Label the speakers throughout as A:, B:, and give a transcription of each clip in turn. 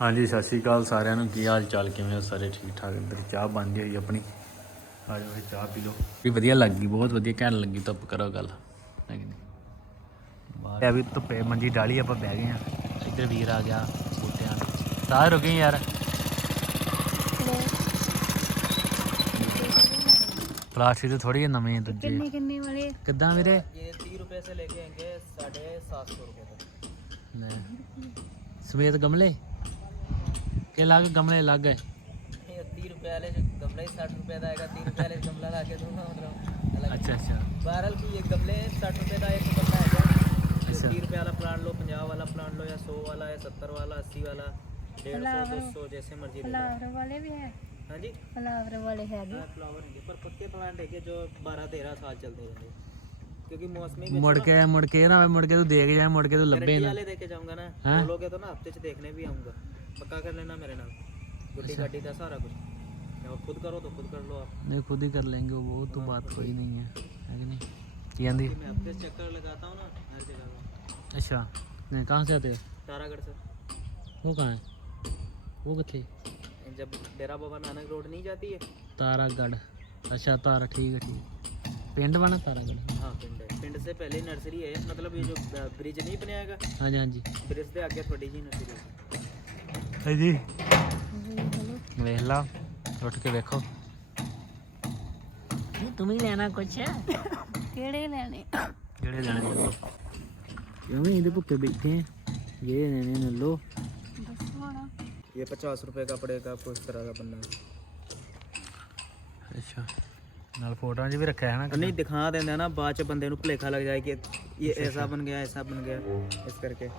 A: ਹਾਂਜੀ ਸਤਿ ਸ਼੍ਰੀ ਅਕਾਲ ਸਾਰਿਆਂ ਨੂੰ। ਕੀ ਹਾਲ ਚਾਲ? ਕਿਵੇਂ ਹੋ ਸਾਰੇ? ਠੀਕ ਠਾਕ? ਇੱਧਰ ਚਾਹ ਬਣਦੀ ਹੋਈ ਆਪਣੀ? ਆ ਜਾਓ ਇਹ ਚਾਹ ਪੀ ਲਓ। ਵੀ ਵਧੀਆ ਲੱਗ ਗਈ ਬਹੁਤ ਵਧੀਆ। ਘੈਂਟ ਲੱਗੀ ਧੁੱਪ ਕਰੋ ਗੱਲ। ਬਾਹਰ ਆ ਵੀ ਧੁੱਪੇ ਮੰਜੀ ਡਾਲੀ ਆਪਾਂ ਬਹਿ ਗਏ ਆ ਇੱਧਰ ਵੀਰ ਆ ਗਿਆ ਬੂਟਿਆਂ ਸਾਹ ਰੁਕ ਗਈ ਯਾਰ। ਪਲਾਸਟਿਕ ਦੇ ਥੋੜੀ ਜਿਹੀ ਨਵੇਂ ਦੂਜੇ।
B: ਕਿੰਨੇ ਕਿੰਨੇ ਵਾਲੇ?
A: ਕਿੱਦਾਂ ਵੀਰੇ?
C: ਇਹ 30 ਰੁਪਏ ਸੇ ਲੈ ਕੇ ਆਏਗੇ 750 ਰੁਪਏ
A: ਤੱਕ। ਸਵੇਤ ਗਮਲੇ? के अलग गमले अलग है
C: ये तीन रुपये वाले जो गमला ही साठ रुपये का आएगा तीन रुपये वाले गमला ला के दूंगा मतलब अलग
A: अच्छा अच्छा
C: बहरहाल की ये गमले साठ रुपये का एक गमला आएगा
A: अच्छा
C: तीन रुपये वाला प्लांट लो पंजाब वाला प्लांट लो या सौ वाला या सत्तर वाला अस्सी वाला डेढ़ सौ दो सौ जैसे मर्जी
B: फ्लावर वाले भी हैं
C: हाँ जी
B: फ्लावर वाले
C: हैं फ्लावर पर पक्के प्लांट है कि जो बारह तेरह साल चलते रहते हैं क्योंकि मौसमी
A: मुड़ के मुड़ के ना मुड़ के तू देख जाए मुड़ के तू
C: लब्बे
A: ना
C: वाले देखे जाऊंगा ना बोलोगे तो ना हफ्ते से देखने भी आऊंगा पक्का कर लेना मेरे नाम गुड्डी गाड़ी का सारा कुछ और खुद करो तो खुद कर लो आप
A: नहीं खुद ही कर लेंगे वो तो बात कोई नहीं है है कि नहीं ਕੀ ਆਂਦੀ
C: मैं हफ्ते से चक्कर लगाता हूँ ना हर जगह
A: अच्छा नहीं कहाँ से आते हो
C: तारागढ़ से
A: वो कहाँ है वो कितने
C: जब डेरा बाबा नानक रोड नहीं जाती है
A: तारागढ़ अच्छा तारा ठीक है ठीक पिंड बना तारागढ़
C: हाँ पिंड है पिंड से पहले नर्सरी है मतलब ये जो ब्रिज नहीं बनाएगा
A: हाँ जी हाँ जी
C: ब्रिज से आगे थोड़ी जी नर्सरी है
A: हाँ जी ਵੇਖ ਲਾ ਉੱਠ ਕੇ ਵੇਖੋ ਤੁਮ ਹੀ ਲੈਣਾ ਕੁਛ
B: ਕਿਹੜੇ ਲੈਣੇ
A: ਜਿਹੜੇ ਲੈਣੇ ਲੈ ਲਓ ਕਿਉਂ ਵੀ ਇਹਦੇ ਭੁੱਖੇ ਬੈਠੇ ਆ ਇਹ ਲੈਣੇ ਲੈ ਲਓ
B: ਦੱਸੋ ਨਾ
C: ये पचास रुपए का पड़ेगा आपको इस तरह का बनना
A: ਅੱਛਾ ਨਾਲ ਫੋਟੋਆਂ 'ਚ ਵੀ ਰੱਖਿਆ ਹੈ ਨਾ
C: नहीं दिखा देना ना बाद च बंदे ਨੂੰ ਭੁਲੇਖਾ ਲੱਗ ਜਾਏ ਕਿ ये ऐसा बन गया ऐसा बन गया इस करके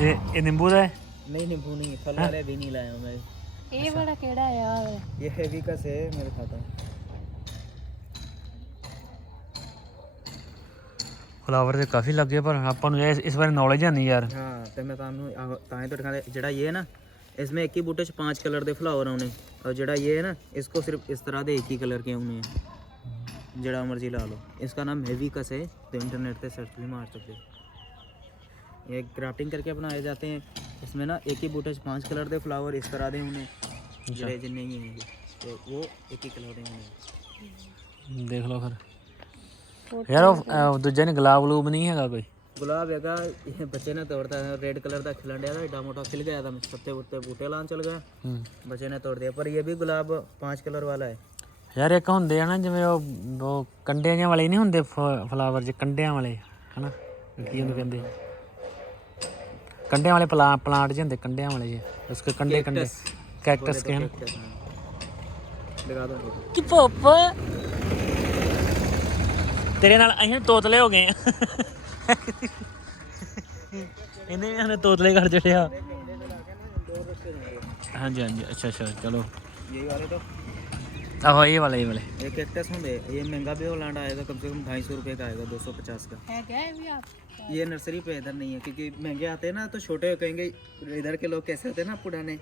A: ਇਹ ਇਹ ਨਿੰਬੂ ਦਾ ਹੈ
C: नहीं नींबू नहीं फल वाले भी नहीं लाया हूं मैं
B: ਇਹ ਵਾਲਾ ਕਿਹੜਾ ਆ
C: ये हैवी का से मेरे खाता है
A: ਫਲਾਵਰ ਤੇ ਕਾਫੀ ਲੱਗੇ ਪਰ ਆਪਾਂ ਨੂੰ ਇਹ- ਇਸ ਬਾਰੇ ਨੌਲੇਜ ਹੈ ਨਹੀਂ ਯਾਰ
C: हाँ तो मैं तानू ताए तो दिखा जड़ा ये है ना इसमें एक ही बूटे च पांच कलर दे फ्लावर आने और जड़ा ये है ना इसको सिर्फ इस तरह दे एक ही कलर के आने हैं जड़ा मर्जी ला लो इसका नाम हैवी कस है तो इंटरनेट पे सर्च भी मार सकते हो। ये ग्राफ्टिंग करके बनाए जाते हैं इसमें ना एक ही बूटे च पांच कलर ਦੇ ਫਲਾਵਰ ਇਸ ਤਰ੍ਹਾਂ ਦੇ ਹੋਣੇ ਜਿਹੜੇ ਜਿੰਨੇ ਹੀ ਹੋਣਗੇ ਤੇ ਉਹ ਇੱਕ ਹੀ ਕਲਰ ਦੇ ਹੋਣੇ
A: ਦੇਖ ਲਓ ਫਿਰ ਯਾਰ ਉਹ ਅਹ, ਦੂਜੇ ਨੇ ਗੁਲਾਬ ਗਲੂਬ ਨਹੀਂ ਹੈਗਾ ਕੋਈ
C: ਗੁਲਾਬ ਹੈਗਾ ਇਹ ਬੱਚੇ ਨੇ ਤੋੜਤਾ ਰੈਡ ਕਲਰ ਦਾ ਖਿਲਣ ਡਿਆ था ਏਡਾ ਮੋਟਾ ਖਿਲ ਗਿਆ था पत्ते उत्ते बूटे लान चल गए
A: ਹੂੰ
C: बच्चे ने तोड़ दिया पर ये भी गुलाब पांच कलर वाला है
A: ਯਾਰ ਇੱਕ ਹੁੰਦੇ ਆ ਨਾ ਜਿਵੇਂ ਉਹ ਉਹ ਕੰਡਿਆਂ ਜਿਹੇ ਵਾਲੇ ਨਹੀਂ ਹੁੰਦੇ ਫਲਾਵਰ ਚ ਕੰਡਿਆਂ ਵਾਲੇ ਹਨਾ ਕੀ ਉਹਨੂੰ ਕਹਿੰਦੇ ਕੰਡਿਆਂ ਵਾਲੇ ਪਲਾਂ ਪਲਾਂਟ ਜਿਹੇ ਹੁੰਦੇ ਕੰਡਿਆਂ ਵਾਲੇ ਜਿਹੇ ਉਸਕੇ ਕੰਡੇ ਕੰਡੇ ਕੈਕਟਸ ਕੇ ਹਨ
C: लगा दो फोटो।
A: ਕਿ ਪੋਪ ਤੇਰੇ ਨਾਲ ਅਸੀਂ ਤੋਤਲੇ ਹੋ ਗਏ ਆ ਇਹਨੇ ਵੀ ਹਨੇ ਤੋਤਲੇ ਕਰ ਜੜਿਆ ਹਾਂਜੀ ਹਾਂਜੀ ਅੱਛਾ ਅੱਛਾ ਚਲੋ
C: यही वाले तो
A: ਆਹੋ ਇਹ ਵਾਲੇ ਇਹ ਵਾਲੇ
C: ये कैक्टस होंगे ये महंगा भी प्लांट आएगा कम से कम ढाई सौ रुपये का आएगा दो सौ पचास का
B: ਹੈਗਾ ਇਹ ਵੀ ਆਪ
C: ये नर्सरी पे इधर नहीं है क्योंकि महंगे आते हैं ना तो छोटे कहेंगे इधर के लोग कैसे होते हैं ना पुराने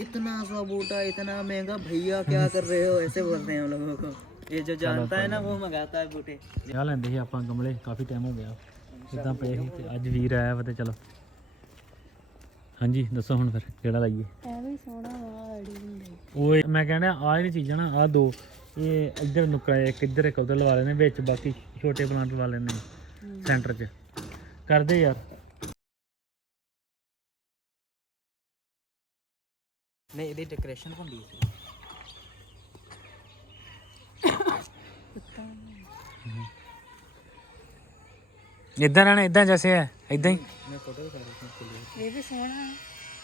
C: इतना सा बूटा इतना महंगा भैया क्या कर रहे हो ऐसे बोलते हैं हम लोगों को ये जो जानता है ना वो मंगाता है बूटे
A: ਆ ਲੈਂਦੇ ਸੀ ਆਪਾਂ ਗਮਲੇ ਕਾਫੀ ਟਾਈਮ ਹੋ ਗਿਆ ਇਦਾਂ ਪਏ ਸੀ ਤੇ ਅੱਜ ਵੀਰ ਆਇਆ ਵਾ ਤੇ ਚਲੋ ਹਾਂਜੀ ਦੱਸੋ ਹੁਣ ਫਿਰ ਕਿਹੜਾ ਲਾਈਏ
B: ਇਹ ਵੀ ਸੋਹਣਾ ਵਾ ਅੜੀ ਹੁੰਦੀ
A: ਉਹ ਮੈਂ ਕਹਿੰਦਾ ਆ ਜਿਹੜੀ ਚੀਜ਼ਾਂ ਨਾ ਆ ਦੋ ਇਹ ਇੱਧਰ ਨੁਕਰਾ ਇੱਕ ਇੱਧਰ ਇੱਕ ਉੱਧਰ ਲਵਾ ਲੈਣੇ ਵਿੱਚ ਬਾਕੀ ਛੋਟੇ ਪਲਾਂਟ ਲਵਾ ਲੈਣੇ ਸੈਂਟਰ 'ਚ। ਕਰਦੇ ਯਾਰ।
C: ਨਹੀਂ ਇਹਦੀ ਡੈਕੋਰੇਸ਼ਨ ਹੁੰਦੀ ਸੀ।
A: ਇਦਾਂ ਰਹਿਣਾ ਇਦਾਂ ਜੈਸੇ ਹੈ ਇਦਾਂ ਹੀ।
C: ਮੈਂ ਫੋਟੋ ਦਿਖਾ ਰਿਹਾ ਹਾਂ
B: ਇਹ ਵੀ ਸੋਹਣਾ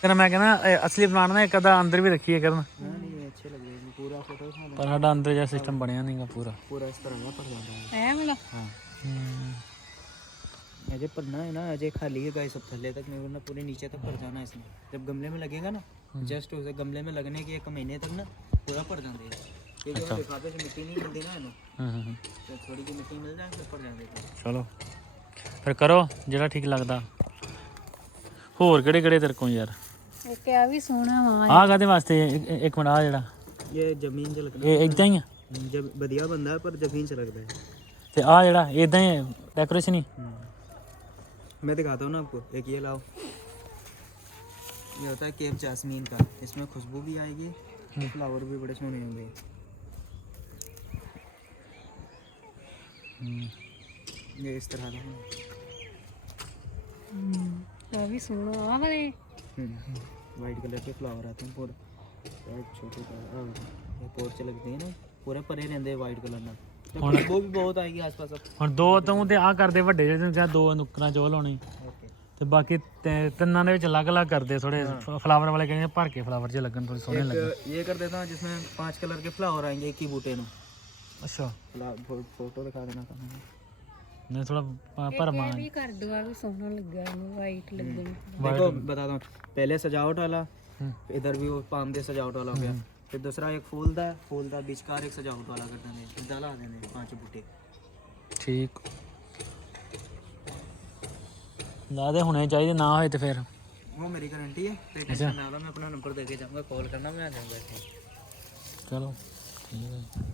A: ਕਰ ਮੈਂ ਕਹਿੰਦਾ ਅਸਲੀ ਬਣਾਉਣਾ ਇੱਕ ਅੱਧਾ ਅੰਦਰ ਵੀ ਰੱਖੀਏ ਕਰਨ।
C: ਨਹੀਂ ਨਹੀਂ ਅੱਛੇ ਲੱਗੇ ਇਹਨੂੰ ਪੂਰਾ ਫੋਟੋ ਦਿਖਾਣਾ
A: ਪਰ ਸਾਡਾ ਅੰਦਰ ਜਿਹਾ ਸਿਸਟਮ ਬਣਿਆ ਨਹੀਂਗਾ ਪੂਰਾ।
C: ਪੂਰਾ ਇਸ ਤਰ੍ਹਾਂ ਨਾ ਪਰ ਜਾਂਦਾ
B: ਐ ਮਿਲਾ
C: ਹਾਂ। अजय पढ़ना है ना अजय खाली है गाय सब थल्ले तक नहीं वरना पूरे नीचे तक भर जाना है इसमें जब गमले में लगेगा ना जस्ट उसे गमले में लगने के एक महीने तक ना पूरा भर जाते हैं क्योंकि वो लिफाफे से मिट्टी नहीं मिलती ना इन्हों
A: ਹਾਂ ਹਾਂ ਹਾਂ
C: तो थोड़ी सी मिट्टी मिल जाए फिर भर जाते
A: ਚਲੋ ਫਿਰ ਕਰੋ ਜਿਹੜਾ ਠੀਕ ਲੱਗਦਾ ਹੋਰ ਕਿਹੜੇ ਕਿਹੜੇ ਤੇਰੇ ਕੋਲ ਯਾਰ
B: ਇੱਕ ਆ ਵੀ ਸੋਹਣਾ ਵਾ
A: ਆਹ ਕਾਦੇ ਵਾਸਤੇ ਇੱਕ- ਇੱਕ ਮਿੰਟ ਆ ਜਿਹੜਾ
C: ये जमीन से लगना
A: ਇਹ ਇਦਾਂ ਹੀ ਆ
C: जब बढ़िया बंदा है पर जमीन से लगता है
A: ਤੇ ਆ ਜਿਹੜਾ ਇਦਾਂ ਹੀ ਡੈਕੋਰੇਸ਼ਨ ਹੀ
C: मैं दिखाता हूँ ना आपको। एक ये लाओ। ये होता है केप जासमीन का। इसमें खुशबू भी आएगी हम्म। फ्लावर भी बड़े सोने होंगे। हम्म। ये इस तरह का।
B: हम्म, तो भी सोना
C: वाइट कलर के फ्लावर आते हैं पूरा छोटे ये पोर्च लगते हैं ना पूरे परे रहते हैं वाइट कलर ना। तो खुशबू भी बहुत आएगी आसपास अब
A: ਹੁਣ ਦੋ ਤੂੰ ਤੇ ਆ ਕਰਦੇ ਵੱਡੇ ਜਿਹੜੇ ਤੈਨੂੰ ਕਿਹਾ ਦੋ ਨੁੱਕਰਾਂ ਚੋਂ ਲਾਉਣੀ
C: ओके
A: ਤੇ ਬਾਕੀ ਤੇ- ਤਿੰਨਾਂ ਦੇ ਵਿੱਚ ਅਲੱਗ-ਅਲੱਗ ਕਰਦੇ ਥੋੜੇ ਫਲਾਵਰ ਵਾਲੇ ਕਹਿੰਦੇ ਭਰ ਕੇ ਫਲਾਵਰ ਜੇ ਲੱਗਣ ਥੋੜੇ ਸੋਹਣੇ ਲੱਗਣ
C: एक ये कर देता हूँ जिसमें पांच कलर के फ्लावर आएंगे एक ही बूटे में
A: ਅੱਛਾ
C: फोटो दिखा देना कहाँ
A: ਮੈਂ ਥੋੜਾ ਭਰਮਾ
B: ਇਹ ਵੀ ਕਰ ਦੋ ਆ ਵੀ ਸੋਹਣਾ ਲੱਗਾ ਇਹਨੂੰ ਵਾਈਟ ਲੱਗਣੀ
C: देखो बताता हूँ पहले सजावट वाला
A: हम्म।
C: इधर भी वो पाम दे सजावट वाला हो गया फिर दूसरा एक फूल है फूल का एक सजावट वाला कर देने इदा ला देने पाँच बूटे।
A: ठीक। ना दे होने चाहिए ना हो तो फिर।
C: वो मेरी गारंटी है। तो अच्छा। ना मैं अपना नंबर देके जाऊँगा कॉल करना मैं आ जाऊँगा इतने।
A: चलो ठीक है।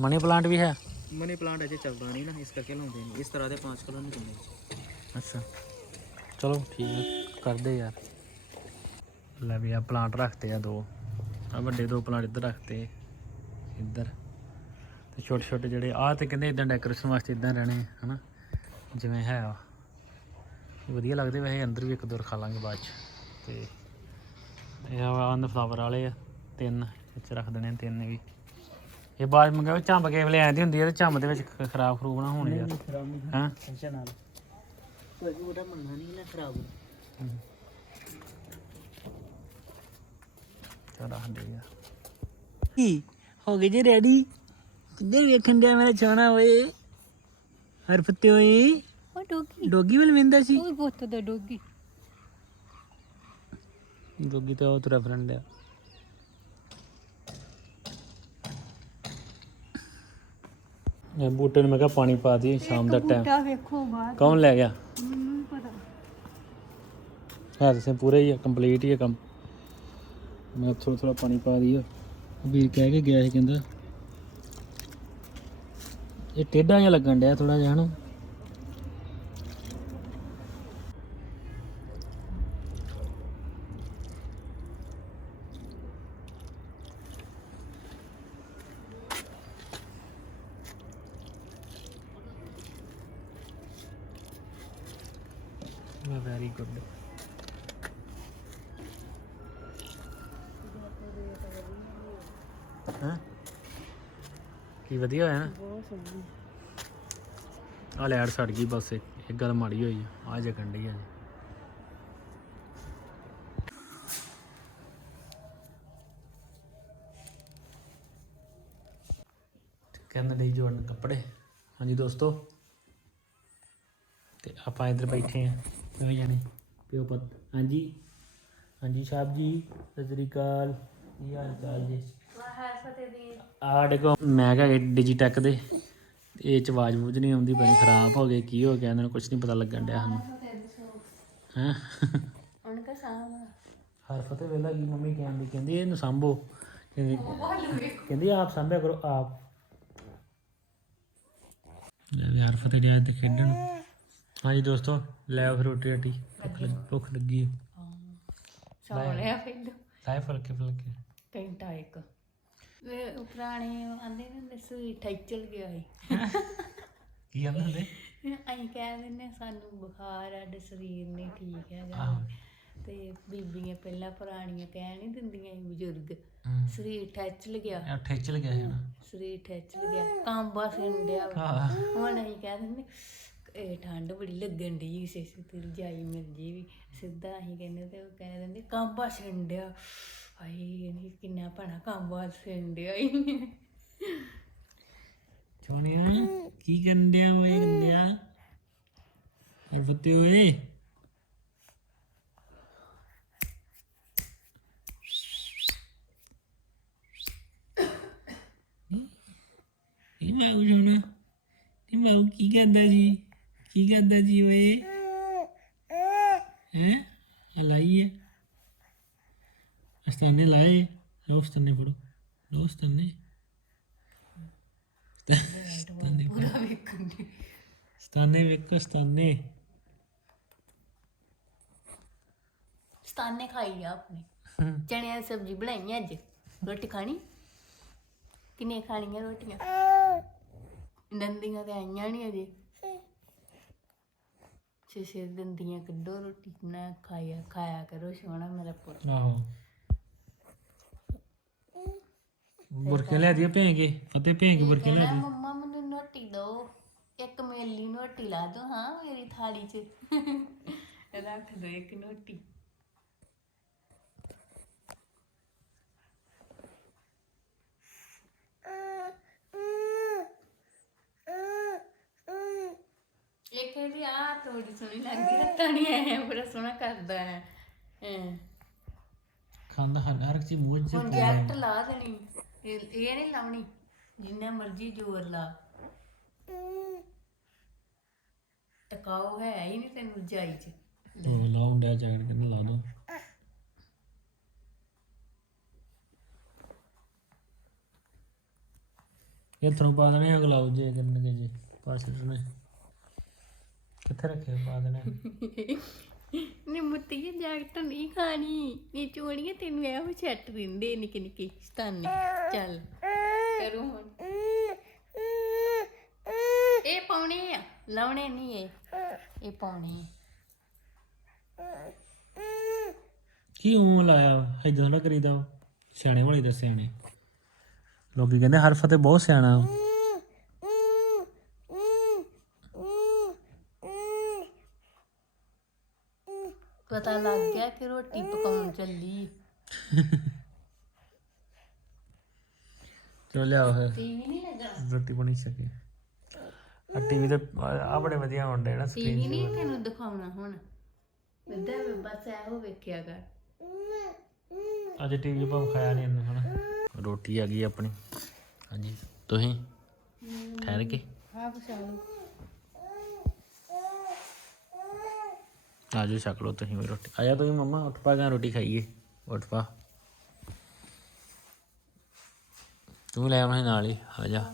A: मनी प्लांट भी है?
C: मनी प्लांट अच्छे रहा नहीं ना इस करके लाते इस तरह के पाँच कलर नहीं
A: अच्छा। चलो ठीक है। कर दे यार। ਲੈ ਵੀ ਆ ਪਲਾਂਟ ਰੱਖਤੇ ਆ ਦੋ। ਆ ਵੱਡੇ ਦੋ ਪਲਾਂਟ ਇੱਧਰ ਰੱਖਤੇ। ਇੱਧਰ। ਤੇ ਛੋਟੇ ਛੋਟੇ ਜਿਹੜੇ ਆ ਤੇ ਕਹਿੰਦੇ ਇਦਾਂ ਡੈਕੋਰੇਸ਼ਨ ਵਾਸਤੇ ਇਦਾਂ ਰਹਿਣੇ ਹਨਾ? ਜਿਵੇਂ ਹੈ ਆ। ਵਧੀਆ ਲੱਗਦੇ ਵੈਸੇ ਅੰਦਰ ਵੀ ਇੱਕ ਦੋ ਰਖਾ ਲਾਂਗੇ ਬਾਅਦ ਚ। ਤੇ ਇਹ ਆਨ ਫਲਾਵਰ ਵਾਲੇ ਆ ਤਿੰਨ। ਵਿੱਚ ਰੱਖ ਦੇਣੇ ਤਿੰਨ ਵੀ। ਇਹ ਬਾਅਦ ਮੰਗਾਓ ਝੰਬ ਕੇ ਵੇਲੇ ਆਂਦੀ ਹੁੰਦੀ ਆ ਤੇ ਝੰਬ ਦੇ ਵਿੱਚ ਖਰਾਬ ਖਰੂਬ ਨਾ ਹੋਣ ਯਾਰ। ਹਾਂ?
C: ਟੈਨਸ਼ਨ ਨਾਲ। ਕੋਈ ਉਹਦਾ ਮੰਨਣਾ ਨਹੀਂ ਨਾ
A: ਖਰਾਬ। ਤਾਂ ਰੱਖਦੇ ਆ। ਕੀ? ਹੋ ਗਏ ਜੀ ਰੈਡੀ ਕਿੱਧਰ ਵੇਖਣ ਡਿਆ ਮੇਰਾ ਛਾਣਾ ਓਏ? ਹਰਫਤੇ ਓਏ।
B: ਉਹ ਡੋਗੀ।
A: ਡੋਗੀ ਵੱਲ ਵਿੰਦਾ ਸੀ?
B: ਉਹ ਪੁੱਤ ਦਾ ਡੋਗੀ।
A: ਡੋਗੀ ਤਾਂ ਉਹ ਤੇਰਾ ਫਰੈਂਡ ਆ। ਇਹ ਬੂਟੇ ਨੂੰ ਮੈਂ ਕਿਹਾ ਪਾਣੀ ਪਾ ਦੀ ਸ਼ਾਮ ਦਾ ਟਾਈਮ
B: ਬੂਟਾ ਵੇਖੋ ਬਾਹਰ।
A: ਕੌਣ ਲੈ ਗਿਆ?
B: ਮੈਨੂੰ ਪਤਾ।
A: ਹੈ ਤੁਸੀਂ ਪੂਰਾ ਹੀ ਕੰਪਲੀਟ ਹੀ ਕੰਮ। ਮੈਂ ਥੋੜਾ ਥੋੜਾ ਪਾਣੀ ਪਾ ਦਿਆ ਵੀਰ ਕਹਿ ਕੇ ਗਿਆ ਸੀ, ਕਹਿੰਦਾ, ਇਹ ਟੇਢਾ ਜਿਹਾ ਲੱਗਣ ਡਿਆ ਥੋੜਾ ਜਿਹਾ, ਹਨਾ ਵੈਰੀ ਗੁੱਡ ਹਾਂ ਕੀ ਵਧੀਆ ਹੋਇਆ ਨਾ?
B: ਬਹੁਤ ਸੋਹਣੀ
A: ਆ ਲੈਟ ਸੜ ਗਈ ਬਸ ਇੱਕ ਇੱਕ ਗੱਲ ਮਾੜੀ ਹੋਈ ਆ ਆ ਜਗਣ ਡਈ ਆ। ਜੀ ਕਹਿੰਦੇ ਲਈ ਜੋੜਨ ਕੱਪੜੇ। ਹਾਂਜੀ ਦੋਸਤੋ ਤੇ ਆਪਾਂ ਇੱਧਰ ਬੈਠੇ ਆ ਕਿਵੇਂ ਜਾਣੇ। ਪਿਓ ਪੁੱਤ ਹਾਂਜੀ? ਹਾਂਜੀ ਸਾਹਿਬ ਜੀ ਸਤਿ ਸ੍ਰੀ ਅਕਾਲ। ਕੀ ਹਾਲ ਚਾਲ ਜੀ? ਆ ਦੇਖੋ ਮੈਂ ਕਿਹਾ ਡਿਜੀਟੈਕ ਦੇ ਇਹ ਚ ਆਵਾਜ਼ ਬੂਝ ਨਹੀਂ ਆਉਂਦੀ ਪਈ ਖਰਾਬ ਹੋ ਗਏ ਕੀ ਹੋ ਗਿਆ ਇਹਨਾਂ ਨੂੰ ਕੁਝ ਨਹੀਂ ਪਤਾ ਲੱਗਣ ਡਿਆ ਸਾਨੂੰ। ਹਾਂ?
B: ਉਹਨਾਂ ਦਾ ਸਾਹਮਣਾ
A: ਹਰ ਫਤਿਹ ਵੇਲਾ ਕੀ ਮੰਮੀ ਕਹਿੰਦੀ ਕਹਿੰਦੀ ਇਹਨੂੰ ਸੰਭੋ। ਕਹਿੰਦੀ ਕਹਿੰਦੀ ਆਪ ਸੰਭਿਆ ਕਰੋ ਆਪ। ਲੈ ਵੀ ਹਰ ਫਤਿਹ ਗਿਆ ਤੇ ਖੇਡਣ। ਹਾਂਜੀ ਦੋਸਤੋ ਲੈ ਫਿਰ ਰੋਟੀ ਰਾਟੀ ਭੁੱਖ ਲੱਗ- ਹੈ।
B: ਸੋਹਣਿਆ ਪਿੰਡ
A: ਲਾਏ ਫਲਕੇ ਫਲਕੇ।
B: ਘੰਟਾ ਇੱਕ। ਵੇ ਉਹ ਪੁਰਾਣੇ ਆਂਦੇ ਨੇ ਹੁੰਦੇ ਸੂਈ ਠੈਚਲ ਗਿਆ ਸੀ।
A: ਕੀ ਕਹਿੰਦੇ ਹੁੰਦੇ?
B: ਅਸੀਂ ਕਹਿ ਦਿੰਦੇ ਸਾਨੂੰ ਬੁਖਾਰ ਆ ਸਾਡੇ ਸਰੀਰ ਨਹੀਂ ਠੀਕ ਹੈਗਾ।
A: ਆਹੋ।
B: ਤੇ ਬੀਬੀਆਂ ਪਹਿਲਾਂ ਪੁਰਾਣੀਆਂ ਕਹਿ ਨਹੀਂ ਦਿੰਦੀਆਂ ਸੀ ਬਜ਼ੁਰਗ।
A: ਹੂੰ।
B: ਸਰੀਰ ਠੈਚਲ ਗਿਆ।
A: ਇਹ ਠੇਚਲ ਗਿਆ ਹੈ ਨਾ।
B: ਸਰੀਰ ਠੈਚਲ ਗਿਆ ਕਾਂਬਾ ਸਿੰਡਿਆ
A: ਹਾਂ
B: ਹੁਣ ਅਸੀਂ ਕਹਿ ਦਿੰਦੇ ਇਹ ਠੰਡ ਬੜੀ ਲੱਗਣ ਦੀ ਸੀ ਤੇ ਰਜਾਈ ਮਿਲ ਜੀ ਵੀ। ਸਿੱਧਾ ਅਸੀਂ ਕਹਿੰਦੇ ਤੇ ਉਹ ਕਹਿ ਦਿੰਦੇ ਕਾਂਬਾ ਸਿੰਡਿਆ ਹਾਏ ਨਹੀਂ ਕਿੰਨਾ ਭਣਾ ਕਾਂਬਾ ਸਿੰਡਿਆ ਈ।
A: ਸੋਹਣਿਆ ਕੀ ਗੰਡਿਆ ਓਏ ਗੰਡਿਆ ਇਹ ਫਤੇ ਓਏ ਇਹ ਮਾਉ ਜੋਨਾ ਇਹ ਮਾਉ ਕੀ ਕਰਦਾ ਜੀ? ਕੀ ਕਰਦਾ ਜੀ ਓਏ? ਹੈ? ਹਲਾਈ ਅਸਤਾਨੇ ਲਾਏ ਲੋ ਅਸਤਾਨੇ ਫੜੋ ਲੋ ਅਸਤਾਨੇ ਸਤਾਨੇ ਪੂਰਾ ਵੇਖਣ ਸਤਾਨੇ ਵੇਖੋ ਸਤਾਨੇ
B: ਤਾਨੇ ਖਾਈ ਆ ਆਪਣੀ। ਚਣਿਆਂ ਦੀ ਸਬਜ਼ੀ ਬਣਾਈ ਅੱਜ। ਰੋਟੀ ਖਾਣੀ? ਕਿੰਨੇ ਖਾਣੀਆਂ ਰੋਟੀਆਂ? ਦੰਦੀਆਂ ਤੇ ਆਈਆਂ ਨਹੀਂ ਅਜੇ। ਛੇ ਛੇ ਦੰਦੀਆਂ ਕੱਢੋ ਰੋਟੀ। ਨਾ ਖਾਇਆ ਖਾਇਆ ਕਰੋ ਸੋਹਣਾ ਮੇਰਾ ਪੁੱਤ।
A: ਆਹੋ। ਬੁਰਕੇ ਲੈ ਦਿਓ ਭੇਂਗੇ ਫਤੇ ਭੇਂਗੇ ਬੁਰਕੇ ਲੈ
B: ਕਹਿੰਦਾ ਮੰਮਾ ਮੈਨੂੰ ਰੋਟੀ ਦਿਓ ਇੱਕ ਮੇਲੀ ਰੋਟੀ ਲਾ ਦੋ ਹਾਂ ਮੇਰੀ ਥਾਲੀ 'ਚ। ਰੱਖ ਦੋ ਇੱਕ ਇਹ ਕਹਿੰਦੀ ਆ ਥੋੜੀ ਸੋਹਣੀ ਲੱਗਦੀ ਹੈ। ਤਣੀ ਹੈ ਬੜਾ ਸੋਹਣਾ ਕਰਦਾ ਹੈ। ਹਾਂ।
A: ਖਾਂਦਾ ਖਾਂਦਾ ਹਰ ਚੀਜ਼ ਮੂੰਹ ਚ
B: ਹੁਣ ਜੈਕਟ ਲਾ ਦੇਣੀ। ਇਹ ਇਹ ਨਹੀਂ ਲਾਉਣੀ, ਜਿੰਨਾ ਮਰਜ਼ੀ ਜ਼ੋਰ ਲਾ। ਟਕਾਓ ਹੈ ਹੀ ਨਹੀਂ ਤੈਨੂੰ ਰਜਾਈ ਚ।
A: ਉਹ ਲਾਉਂ ਡਿਆ ਜੈਕਟ ਕਿੰਨੇ ਲਾ ਦੋ। ਇਹ ਤਰੋਂ ਪਾ ਦੇਣੇ ਆ ਗਲਾਉ ਜੇ ਕਰਨਗੇ ਜੇ। ਪਾਸ ਨੇ ਕਿੱਥੇ ਰੱਖੇ ਪਾ ਦੇਣੇ?
B: ਨੀ ਮੁੱਤੀ ਜੈਕਟ ਨਹੀਂ ਖਾਣੀ। ਨੀ ਚੋਣੀਏ ਤੈਨੂੰ ਇਹੋ ਛੱਟ ਰਿੰਦੇ ਨਿੱਕੇ ਨਿੱਕੇ ਸਤਾਨੇ ਚੱਲ, ਕਰੂ ਹੁਣ। ਇਹ ਪਾਉਣੇ ਆ, ਲਾਉਣੇ ਨਹੀਂ ਇਹ। ਇਹ ਪਾਉਣੇ
A: ਕੀ ਉਹ ਲਾਇਆ ਇਦਾਂ ਨਾ ਕਰੀਦਾ ਸਿਆਣੇ ਵਾਲੇ ਦਾ ਸਿਆਣੇ। ਲੋਕੀ ਕਹਿੰਦੇ ਹਰਫ ਤੇ ਬਹੁਤ ਸਿਆਣਾ
B: ਪਤਾ ਲੱਗ ਗਿਆ ਕਿ ਰੋਟੀ ਪਕਾਉਣ ਚੱਲੀ।
A: ਚਲੋ ਲਿਆਓ ਫਿਰ।
B: ਟੀਵੀ ਨਹੀਂ ਲੱਗਾ।
A: ਰੋਟੀ ਬਣੀ ਸਕੇ। ਆ ਟੀਵੀ ਤੇ ਆ ਬੜੇ ਵਧੀਆ ਹੁੰਦੇ ਨਾ ਸਕਰੀਨ
B: ਨਹੀਂ ਤੈਨੂੰ ਦਿਖਾਉਣਾ ਹੁਣ। ਇੱਦਾਂ ਵੀ ਬਸ ਇਹੋ ਵੇਖਿਆ ਕਰ
A: ਅੱਜ ਟੀਵੀ ਪਰ ਖਾਇਆ ਨਹੀਂ ਇਹਨੂੰ ਹਨਾ। ਰੋਟੀ ਆ ਗਈ ਆਪਣੀ। ਹਾਂਜੀ ਤੁਸੀਂ? ਠਹਿਰ ਕੇ।
B: ਹਾਂ ਪਛਾਣੋ
A: ਆਜੋ ਛਕ ਲਓ ਤੁਸੀਂ ਵੀ ਰੋਟੀ। ਆਇਆ ਤੁਸੀਂ ਮੰਮਾ, ਉੱਠ ਪਾ ਗਾ ਰੋਟੀ ਖਾਈਏ। ਉੱਠ ਪਾ। ਤੂੰ ਲੈ ਆਉਣਾ ਨਾਲ ਹੀ, ਆ ਜਾ।